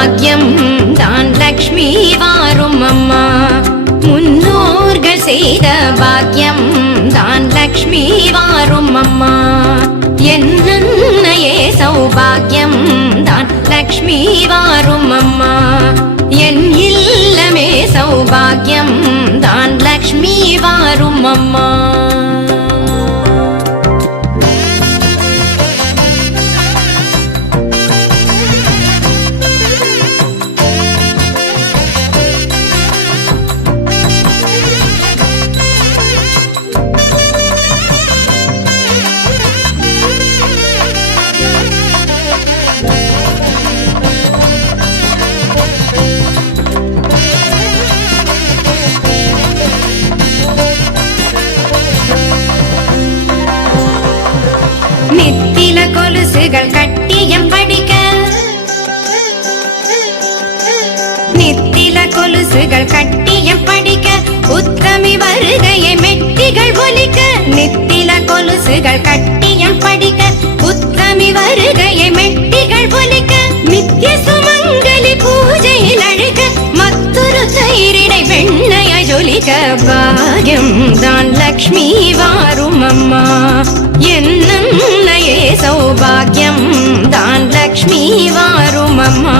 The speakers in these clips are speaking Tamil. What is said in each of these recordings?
சௌபாகியம் தான் லக்ஷ்மி வாரும் அம்மா. முன்னோர்கள் செய்த பாக்கியம் தான் லக்ஷ்மி வாரும் அம்மா. என்னையே சௌபாகியம் தான் லக்ஷ்மி வாரும் அம்மா. என் இல்லமே சௌபாகியம் தான் லக்ஷ்மி வாரும் அம்மா. நித்தில கொலுசுகள் கட்டியம் படிக்க, நித்தில கொலுசுகள் கட்டியம் படிக்க, உத்தமி வருகையை மெட்டிகள் ஒலிக்க. நித்தில கொலுசுகள் கட்டியம் படிக்க, உத்தமி வருகையை மெட்டிகள் ஒலிக்க. நித்திய சுமங்கலி பூஜையில் அழுக, மற்றொரு தயிரிடை வெண்ணைய ஜொலிக்க. பாகியம் தான் லக்ஷ்மி வாரும் அம்மா. என்னையே சௌபாகியம் தான் லக்ஷ்மி வாரும் அம்மா.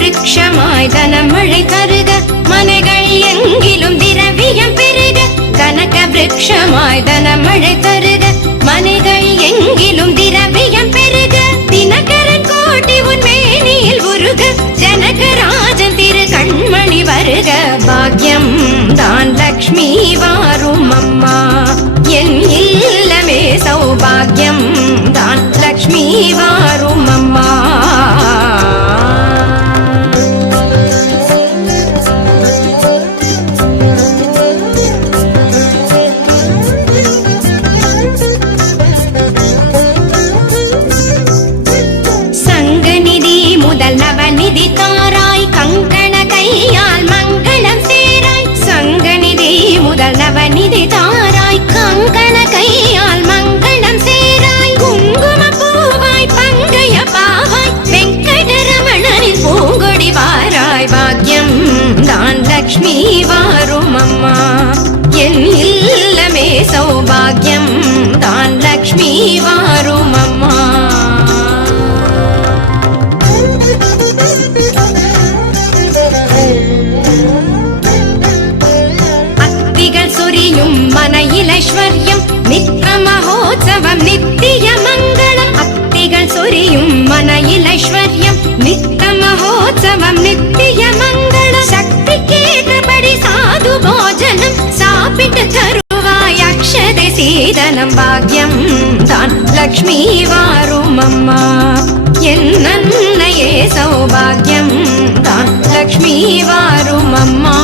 விருட்சமாய் தனமழை தருக, மனைகள் எங்கிலும் திரவியம் பெருக. கனக விருட்சமாய் தனமழை தருக, மனைகள் எங்கிலும் திரவியம் பெருக. தினகரன் கோட்டி உன் மேனியில் உருக, ஜனகராஜன் திரு கண்மணி வருக. பாக்கியம் தான் லக்ஷ்மி வாரும் அம்மா. என் இல்லமே சௌபாகியம் தான் லக்ஷ்மி வாரும் அம்மா. நவநிதி தாராய் கங்கண கையால் மங்களம் சேராய். சங்கநிதி முதல் நவநிதி தாராய் கங்கண கையால் மங்களம் சேராய். குங்கும பூவாய் பங்கைய பாவாய் வெங்கடரமணனின் பூங்கொடி வாராய். பாக்கியம் தான் லக்ஷ்மி வாரும் அம்மா. என் இல்லமே சௌபாகியம் தான் லக்ஷ்மி வாரும் அம்மா. மனையில் ஐஸ்வர்யம் நித்த மகோத்சவம் நித்திய மங்களம். அத்திகள் சொரியும் மனையில் ஐஸ்வர்யம் நித்த மகோத்சவம் நித்திய மங்களம். சக்தி கேட்டபடி சாது போஜனம் சாப்பிட்டு தருவாய் அக்ஷதை சீதனம். பாக்கியம் தான் லக்ஷ்மி வாரும் அம்மா. என்னையே சௌபாகியம் தான் லக்ஷ்மி வாரும் அம்மா.